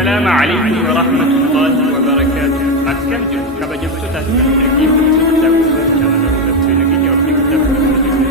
السلام عليكم ورحمة الله وبركاته. Maksudnya, kalau jemput tak sempat lagi, jemput tak sempat lagi, jemput tak sempat lagi, jemput tak sempat lagi.